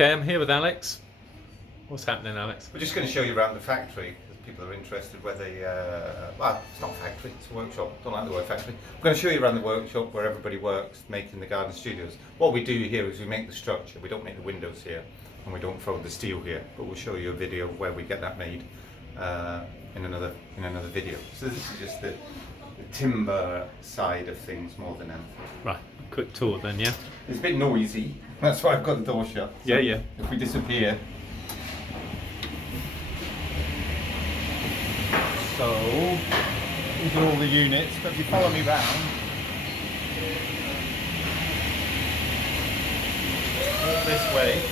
Okay, I'm here with Alex. What's happening, Alex? We're just going to show you around the factory, if people are interested where they, well, it's not a factory, it's a workshop, don't like the word factory. We're going to show you around the workshop where everybody works, making the garden studios. What we do here is we make the structure, we don't make the windows here, and we don't throw the steel here, but we'll show you a video of where we get that made in another video. So this is just the timber side of things more than anything. Right, quick tour then, yeah? It's a bit noisy, that's why I've got the door shut. So Yeah. if we disappear. So, these are all the units, but if you follow me round, walk this way.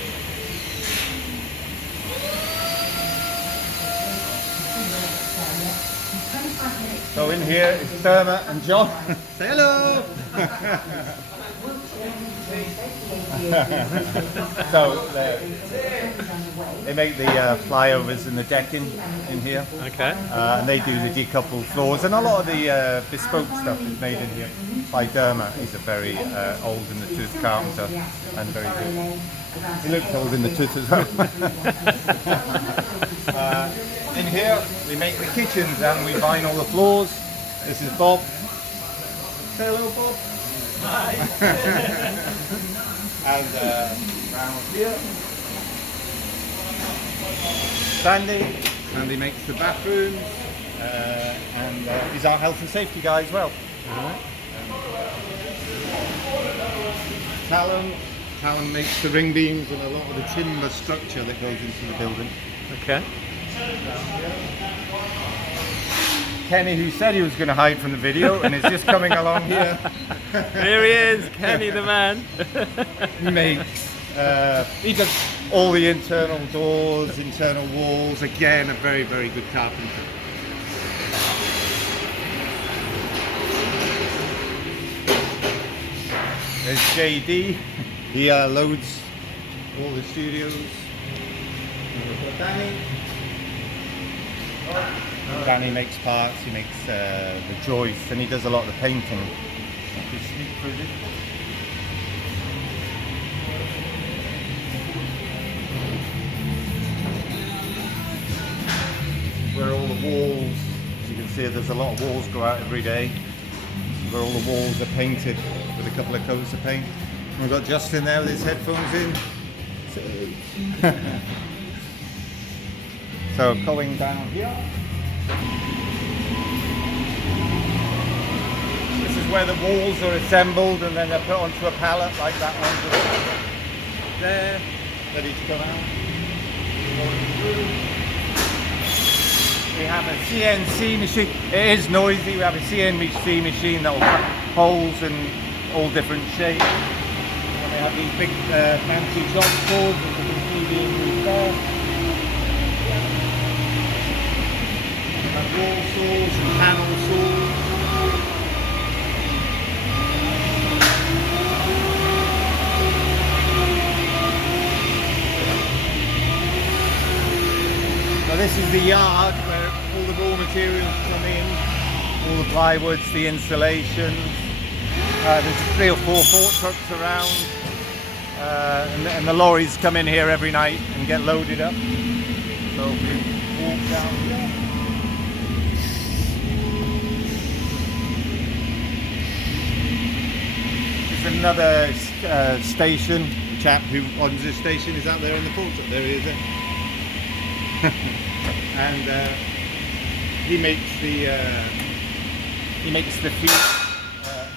So in here is Dermot and John. Say hello! So they make the flyovers and the decking in here. Okay. And they do the decoupled floors, and a lot of the bespoke stuff is made in here by Dermot. He's a very old in the tooth carpenter and very good. He looks old in the tooth as well. In here we make the kitchens and we vinyl the floors. This is Bob. Say hello, Bob. Hi. And round here, Sandy makes the bathrooms, and he's our health and safety guy as well. Callum makes the ring beams and a lot of the timber structure that goes into the building. Okay. Kenny, who said he was going to hide from the video and is just coming along here. Here he is, Kenny the man. He does all the internal doors, internal walls. Again, a very, very good carpenter. There's JD. He loads all the studios. Danny makes parts, he makes the joists, and he does a lot of the painting. Where all the walls, as you can see, there's a lot of walls go out every day. Where all the walls are painted with a couple of coats of paint. And we've got Justin there with his headphones in. So going down here. This is where the walls are assembled and then they're put onto a pallet like that one there, ready to come out. We have a CNC machine. It is noisy. We have a CNC machine that will cut holes in all different shapes. And we have these big fancy chop saws that you can see being used there. Wall saws and panel saws. So this is the yard where all the raw materials come in, all the plywoods, the installations. There's 3 or 4 fork trucks around, and the lorries come in here every night and get loaded up. So we walk down here. Another station. The chap who owns this station is out there in the portrait. There he is. And he makes the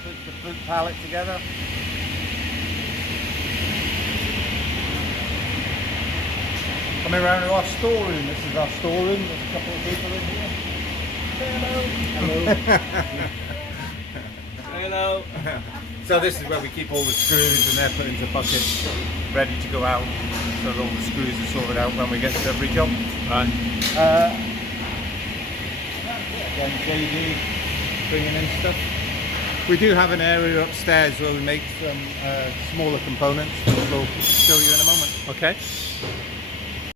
puts the fruit pallet together. Coming around to our storeroom. This is our storeroom. There's a couple of people in here. Say hello. Hello. So this is where we keep all the screws, and they're put into buckets, ready to go out. So all the screws are sorted out when we get to every job. Right. Again, JD bringing in stuff. We do have an area upstairs where we make some smaller components, which we'll show you in a moment. Okay.